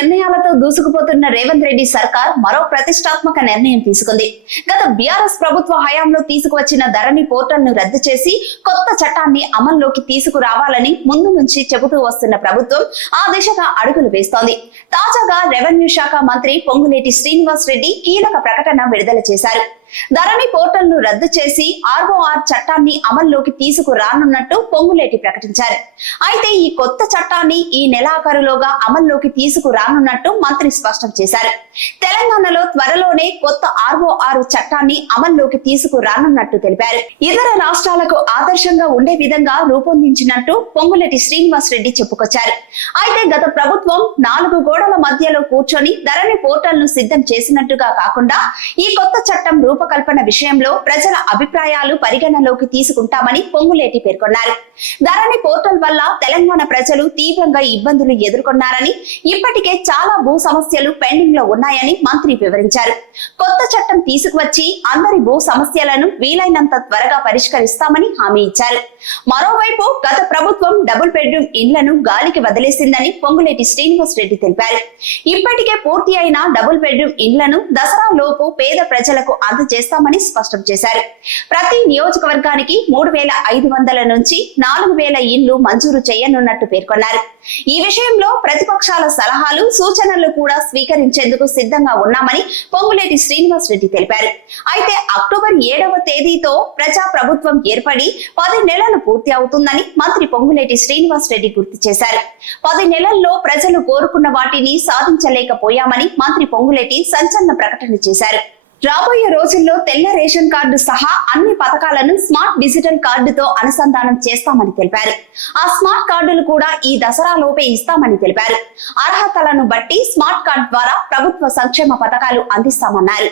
నిర్ణయాలతో దూసుకుపోతున్న రేవంత్ రెడ్డి సర్కార్ మరో ప్రతిష్టాత్మక నిర్ణయం తీసుకుంది. గత బీఆర్ఎస్ ప్రభుత్వ హయాంలో తీసుకువచ్చిన ధరణి పోర్టల్ ను రద్దు చేసి కొత్త చట్టాన్ని అమల్లోకి తీసుకురావాలని ముందు నుంచి చెబుతూ వస్తున్న ప్రభుత్వం ఆ దిశగా అడుగులు వేస్తోంది. తాజాగా రెవెన్యూ శాఖ మంత్రి పొంగులేటి శ్రీనివాస్ రెడ్డి కీలక ప్రకటన విడుదల చేశారు. ధరణి పోర్టల్ ను రద్దు చేసి ఆర్ఓఆర్ చట్టాన్ని అమల్లోకి తీసుకురానున్నట్టు పొంగులేటి ప్రకటించారు. అయితే ఈ కొత్త చట్టాన్ని ఈ నెలాఖరులోగా అమల్లోకి తీసుకురానున్నట్టు మంత్రి స్పష్టం చేశారు. తెలంగాణలో త్వరలోనే కొత్త ఆర్ఓఆర్ చట్టాన్ని అమల్లోకి తీసుకురానున్నట్టు తెలిపారు. ఇతర రాష్ట్రాలకు ఆదర్శంగా ఉండే విధంగా రూపొందించినట్టు పొంగులేటి శ్రీనివాస్ రెడ్డి చెప్పుకొచ్చారు. అయితే గత ప్రభుత్వం 4 గోడల మధ్యలో కూర్చొని ధరణి పోర్టల్ ను సిద్ధం చేసినట్టుగా కాకుండా ఈ కొత్త చట్టం రూపకల్పన విషయంలో ప్రజల అభిప్రాయాలు పరిగణలోకి తీసుకుంటామని పొంగులేటి పేర్కొన్నారు. ధరణి పోర్టల్ వల్ల తెలంగాణ ప్రజలు తీవ్రంగా ఇబ్బందులు ఎదుర్కొన్నారని, ఇప్పటికే చాలా భూ సమస్యలు పెండింగ్ లో ఉన్నాయని మంత్రి వివరించారు. కొత్త చట్టం తీసుకువచ్చి అందరి భూ సమస్యలను వీలైనంత త్వరగా పరిష్కరిస్తామని హామీ ఇచ్చారు. మరోవైపు గత ప్రభుత్వం డబుల్ బెడ్రూమ్ ఇండ్లను గాలికి వదిలేసిందని పొంగులేటి శ్రీనివాస్ రెడ్డి తెలిపారు. ఇప్పటికే పూర్తి అయిన డబుల్ బెడ్రూమ్ ఇండ్లను దసరా లోపు పేద ప్రజలకు అందజేస్తామని స్పష్టం చేశారు. ప్రతి నియోజకవర్గానికి 3,500 నుంచి 4,000 ఇండ్లు మంజూరు చేయనున్నట్టు పేర్కొన్నారు. ఈ విషయంలో ప్రతిపక్షాల సలహాలు, సూచనలు కూడా స్వీకరించేందుకు సిద్ధంగా ఉన్నామని పొంగులేటి శ్రీనివాస్ రెడ్డి తెలిపారు. అయితే అక్టోబర్ 7వ తేదీతో ప్రజా ప్రభుత్వం ఏర్పడి 10 నెలలు పూర్తి అవుతుందని మంత్రి పొంగులేటి శ్రీనివాస్ రెడ్డి గుర్తు చేశారు. 10 నెలల్లో ప్రజలు కోరుకున్న వాటిని సాధించలేకపోయామని మంత్రి పొంగులేటి సంచలన ప్రకటన చేశారు. రాబోయే రోజుల్లో తెల్ల రేషన్ కార్డు సహా అన్ని పథకాలను స్మార్ట్ డిజిటల్ కార్డుతో అనుసంధానం చేస్తామని తెలిపారు. ఆ స్మార్ట్ కార్డులు కూడా ఈ దసరా లోపే ఇస్తామని తెలిపారు. అర్హతలను బట్టి స్మార్ట్ కార్డు ద్వారా ప్రభుత్వ సంక్షేమ పథకాలు అందిస్తామన్నారు.